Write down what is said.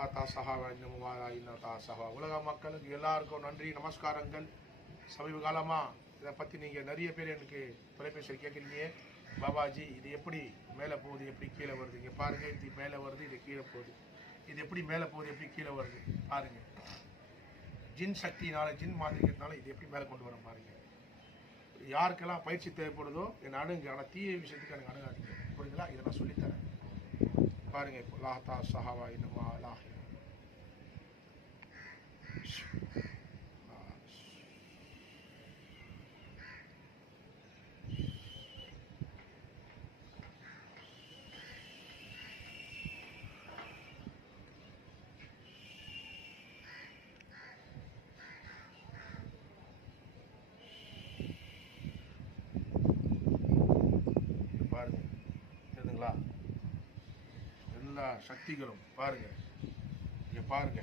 லாத்தா சஹாவா இன்னமுவாரா சஹா. உலக மக்களுக்கு எல்லாருக்கும் நன்றி நமஸ்காரங்கள். சமீப காலமாக இதை பற்றி நீங்கள் நிறைய பேர் எனக்கு தொலைபேசியில் கேட்குறீங்க. பாபாஜி இது எப்படி மேலே போகுது, எப்படி கீழே வருது, இங்கே பாருங்கள், இது மேலே வருது, இது கீழே போகுது, இது எப்படி மேலே போகுது, எப்படி கீழே வருது பாருங்கள். ஜின் சக்தினால, ஜின் மாதிரிக்கிறதுனால இது எப்படி மேலே கொண்டு வர பாருங்கள். யாருக்கெல்லாம் பயிற்சி தேவைப்படுதோ என்னை அணுங்க, ஆனால் தீய விஷயத்துக்கு எனக்கு அணுகாதீங்க, புரியுங்களா? இதை நான் சொல்லித்தரேன் பாருங்க. இப்போ லாத்தா சஹாவா இன்னமா லாஹ் பாருங்க. தெரியுதுங்களா? எல்லா சக்திகளும் பாருங்க, இங்க பாருங்க.